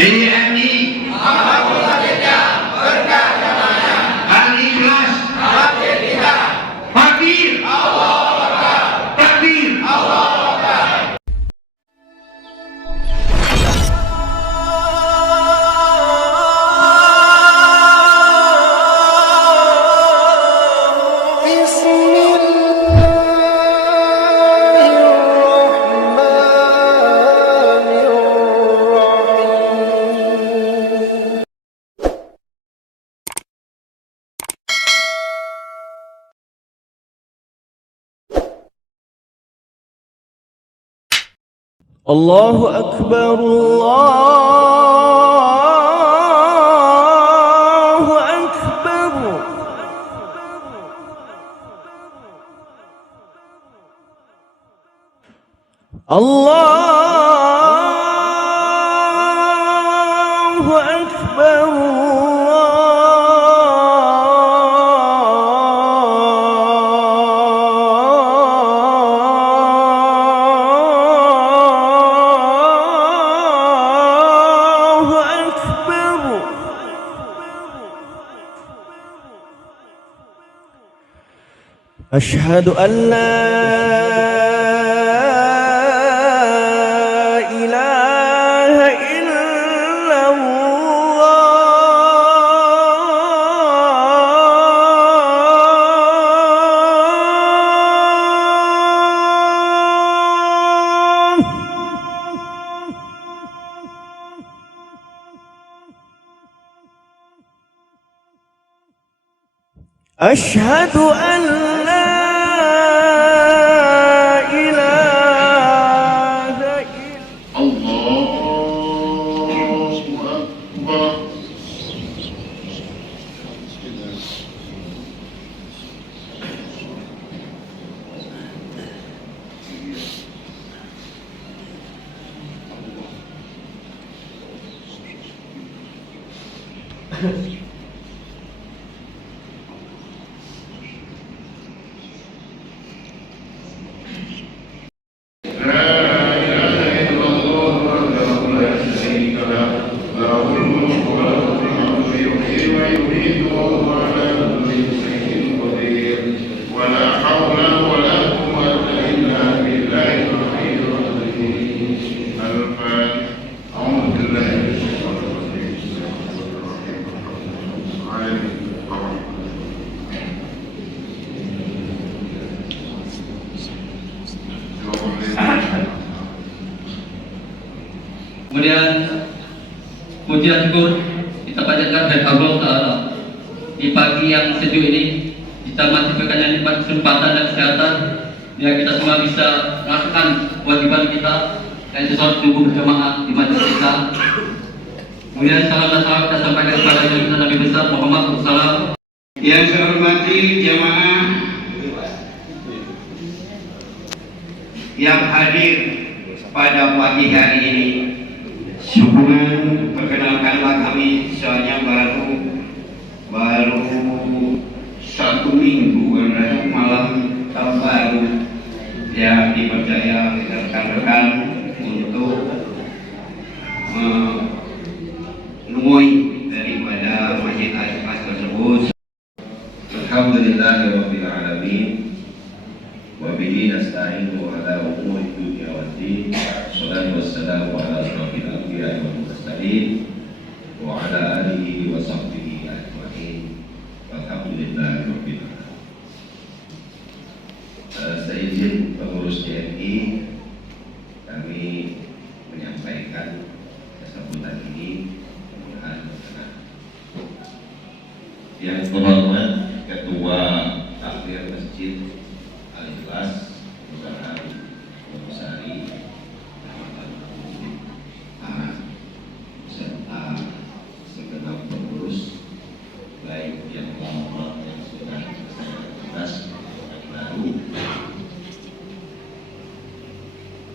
TNI Al-Ikhlas Fakir Takbir Allahu Akbar, Allahu Akbar. Allahu Akbar, أشهد أن لا إله إلا الله. أشهد أن Kemudian pujian syukur kita panjatkan kepada Allah Ta'ala di pagi yang sejuk ini. Kita masih berikan nikmat kesempatan dan kesehatan biar kita semua bisa melakukan kewajiban kita, yaitu sholat subuh berjamaah di masjid kita. Kemudian salam dan salam kita sampaikan kepada Junjungan Nabi besar Muhammad SAW. Yang saya hormati jamaah yang hadir pada pagi hari ini. Syukuran, perkenalkanlah kami, soalnya baru 1 minggu karena malam tahun baru yang dipercaya rekan-rekan untuk menemui daripada Masjid Al-Ikhlas tersebut. Alhamdulillahirabbil alamin wa bihi nasta'inu ala umuri dunya waddin. Wassalatu wassalamu ala asrofil anbiya'i wal mursalin wa ala alihi wa sahbihi ajma'in. Alhamdulillahirabbil alamin. Saya izin pengurus TNI kami menyampaikan sambutan ini. Yang terhormat Ketua Takmir Masjid Al-Ikhlas Ustaz Musari serta segenap pengurus baik yang lama yang sudah tugas baru,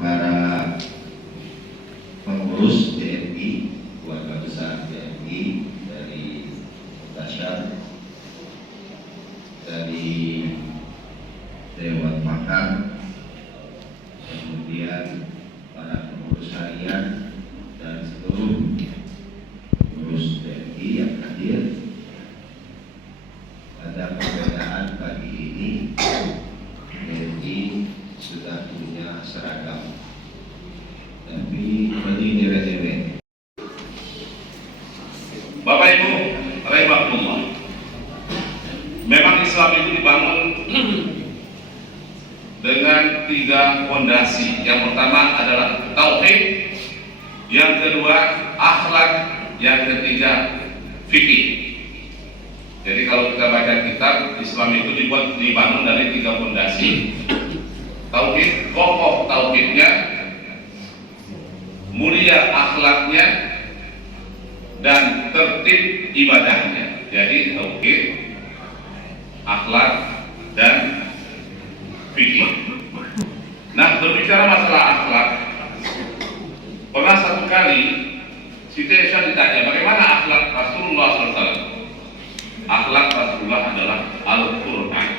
para pengurus TNI, keluarga besar TNI dari Tasyar, dari 3 fondasi. Yang pertama adalah tauhid, yang kedua akhlak, yang ketiga fikih. Jadi kalau kita baca kitab Islam itu dibangun dari 3 fondasi. Tauhid, kokoh tauhidnya, mulia akhlaknya, dan tertib ibadahnya. Jadi tauhid, akhlak, dan fikih. Nah, berbicara masalah akhlak, pernah satu kali Siti Aisyah ditanya bagaimana akhlak Rasulullah SAW. Akhlak Rasulullah adalah Al-Quran.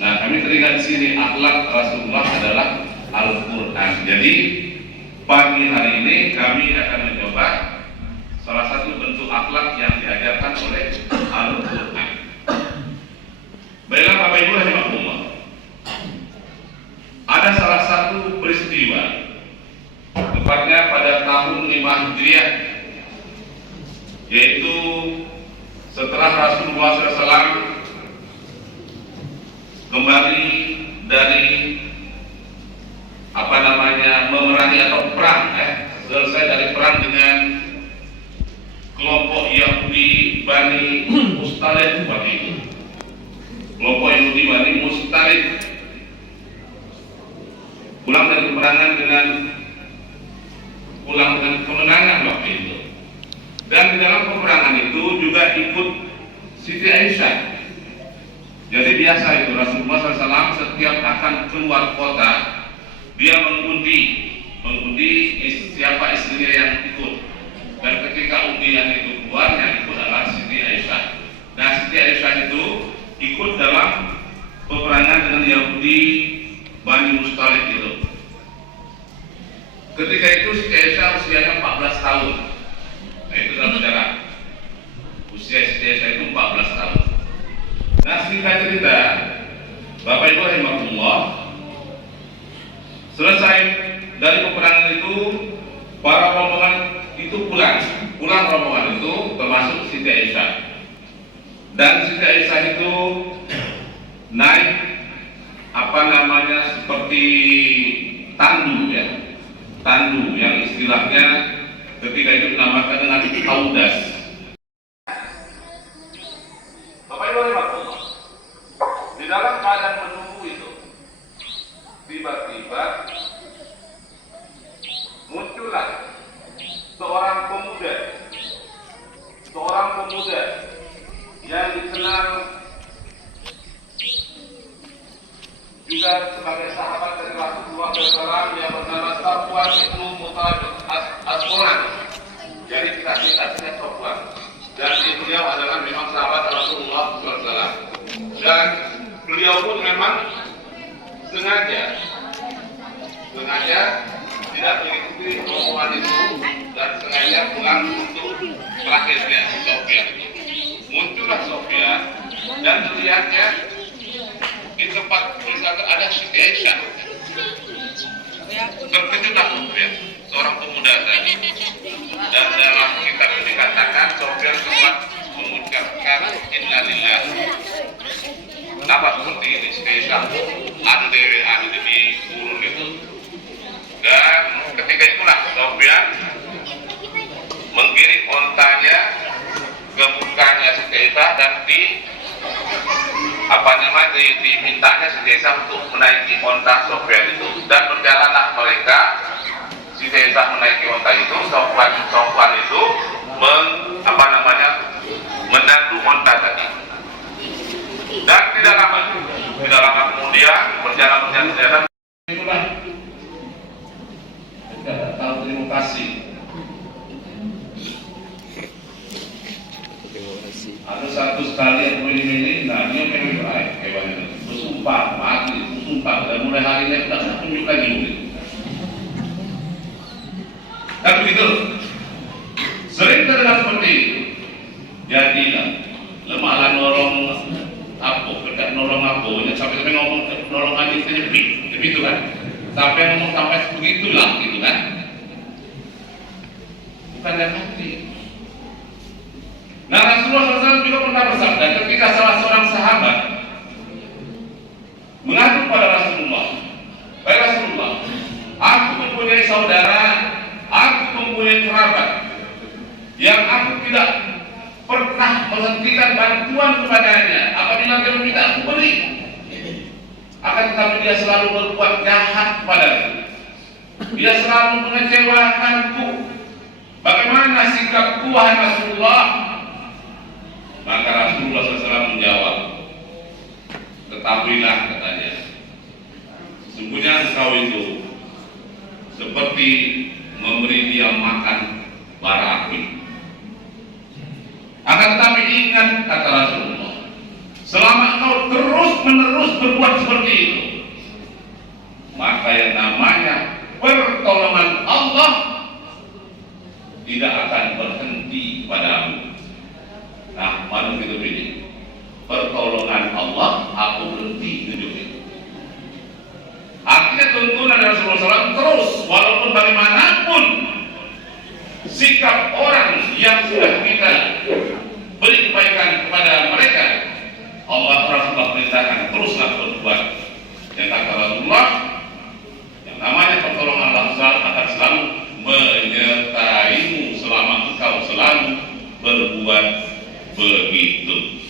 Nah, kami teringat di sini akhlak Rasulullah adalah Al-Quran. Jadi pagi hari ini kami akan mencoba salah satu bentuk akhlak yang diajarkan oleh Al-Quran. Baiklah Bapak Ibu rahimakumullah. Ada salah satu peristiwa, tepatnya pada tahun 5 Hijriah, yaitu setelah Rasulullah SAW kembali dari memerangi atau perang, selesai dari perang dengan kelompok Yahudi Bani Mustalid waktu itu. Kelompok Yahudi Bani Mustalid pulang dari peperangan dengan kemenangan waktu itu. Dan di dalam peperangan itu juga ikut Siti Aisyah. Jadi biasa itu Rasulullah SAW setiap akan keluar kota, dia mengundi siapa istrinya yang ikut. Dan ketika undian itu keluar, yang ikut adalah Siti Aisyah. Nah, Siti Aisyah itu ikut dalam peperangan dengan Yahudi Bani Mustalid itu. Ketika itu Siti Aisyah usianya 14 tahun. Nah, itu dalam sejarah. Usia Siti Aisyah itu 14 tahun. Nah, singkat cerita, Bapak Ibu rahimakumullah, selesai dari peperangan itu, para rombongan itu pulang rombongan itu termasuk Siti Aisyah. Dan Siti Aisyah itu naik seperti tandu yang istilahnya ketika itu dinamakan dengan kaudas. Bapak Ibu rahimakumullah, di dalam keadaan menunggu itu tiba-tiba muncullah seorang pemuda yang dikenal juga sebagai sahabat dari Rasulullah SAW yang bernama Safwan ibnu Muttalib As-Quran. Jadi kita singkatnya Safwan. Dan beliau adalah memang sahabat Rasulullah SAW. Dan beliau pun memang sengaja tidak mengikuti rombongan itu dan sengaja pulang untuk terakhirnya Sofia. Muncullah Sofia dan terlihatnya di tempat bersatu ada Siti Aisyah. Terkejutlah Sofia, seorang pemuda tadi. Dan dalam kitab ini dikatakan Sofia sempat mengucapkan innalillah. Kenapa seperti ini? Siti Aisyah adu dewi turun itu. Dan ketika itulah Sofyan menggiring ontanya ke mukanya Siti Aisyah dan dimintanya Siti Aisyah untuk menaiki onta Sofyan itu. Dan berjalanlah mereka, Siti Aisyah menaiki onta itu, Sofyan itu menandu onta tadi. Dan tidak lama kemudian berjalan itulah kita tahu terima kasih. Ada satu sekali yang ini, nah dia memang berakhir hewan itu bersumpah mati, dan mulai hari ini tidak saya tunjuk lagi begitu. Dan begitu sering terdengar seperti itu. Jadilah lemahlah nolong sampai ngomong nolong aja itu kan. Sampai ngomong sampai begitulah gitu kan. Bukan dari hati. Nah, Rasulullah SAW juga pernah bersabda ketika salah seorang sahabat mengadu pada Rasulullah saudara, aku mempunyai kerabat yang aku tidak pernah menghentikan bantuan kepadanya apabila dia meminta aku beri. Akan tetapi dia selalu berbuat jahat padaku. Dia selalu mengecewakanku. Bagaimana sikapku, wahai Rasulullah? Maka Rasulullah SAW menjawab, ketahuilah, katanya, sesungguhnya engkau itu seperti memberi dia makan bara api. Akan tetapi ingat, kata Rasulullah, selama engkau terus-menerus berbuat seperti itu, maka yang namanya pertolongan Allah tidak akan berhenti padamu. Nah, mana itu ini? Pertolongan Allah aku berhenti tujuh itu. Artinya tuntunan Rasulullah SAW terus, walaupun bagaimanapun sikap orang yang sudah kita beri kebaikan kepada mereka, Allah Rasulullah perintahkan teruslah berbuat. Yang kata Rasulullah, yang namanya pertolongan Allah akan selalu menyertaimu selama engkau selalu berbuat begitu.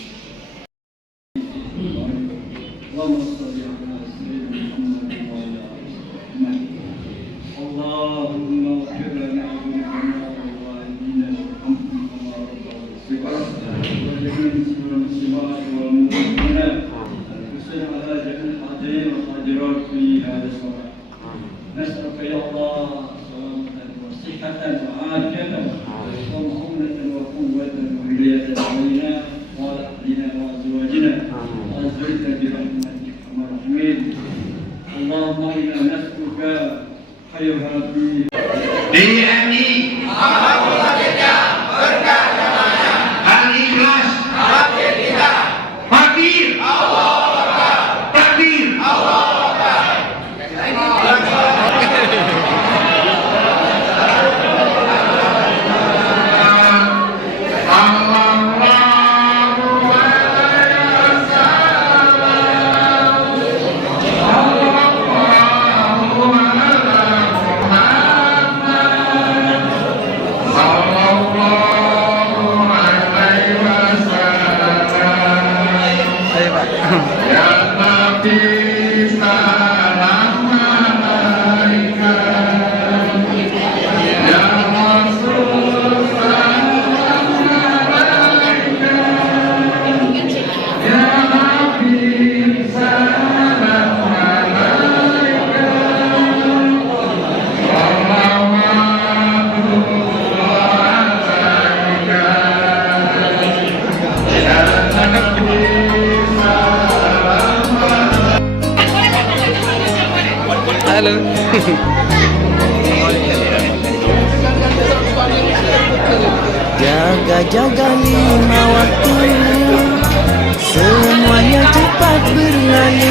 نسألك يا الله سلامة وصحة وعافية ومعونة وقوة وهداية علينا وعلى أهلنا وأزواجنا وأزواجنا برحمتك يا أرحم الراحمين. اللهم إنا نسألك خير هذه DMI Al-Ikhlas Fakir Takdir Halo. Jaga-jaga 5 waktu, semuanya cepat berlalu.